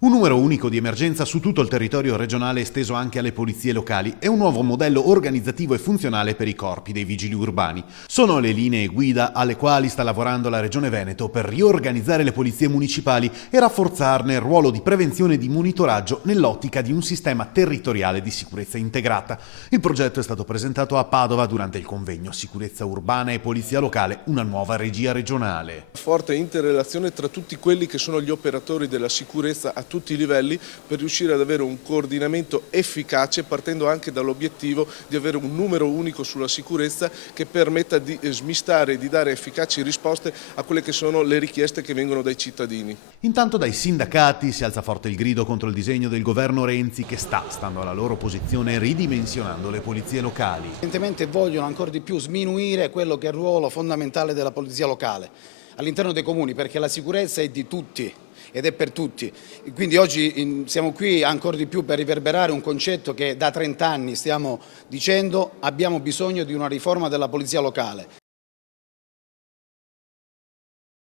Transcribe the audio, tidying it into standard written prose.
Un numero unico di emergenza su tutto il territorio regionale esteso anche alle polizie locali e un nuovo modello organizzativo e funzionale per i corpi dei vigili urbani. Sono le linee guida alle quali sta lavorando la Regione Veneto per riorganizzare le polizie municipali e rafforzarne il ruolo di prevenzione e di monitoraggio nell'ottica di un sistema territoriale di sicurezza integrata. Il progetto è stato presentato a Padova durante il convegno Sicurezza urbana e polizia locale, una nuova regia regionale. Forte interrelazione tra tutti quelli che sono gli operatori della sicurezza a tutti i livelli per riuscire ad avere un coordinamento efficace, partendo anche dall'obiettivo di avere un numero unico sulla sicurezza che permetta di smistare e di dare efficaci risposte a quelle che sono le richieste che vengono dai cittadini. Intanto dai sindacati si alza forte il grido contro il disegno del governo Renzi che stando alla loro posizione, ridimensionando le polizie locali. Evidentemente vogliono ancora di più sminuire quello che è il ruolo fondamentale della polizia locale all'interno dei comuni, perché la sicurezza è di tutti ed è per tutti. Quindi oggi siamo qui ancora di più per riverberare un concetto che da 30 anni stiamo dicendo: abbiamo bisogno di una riforma della polizia locale.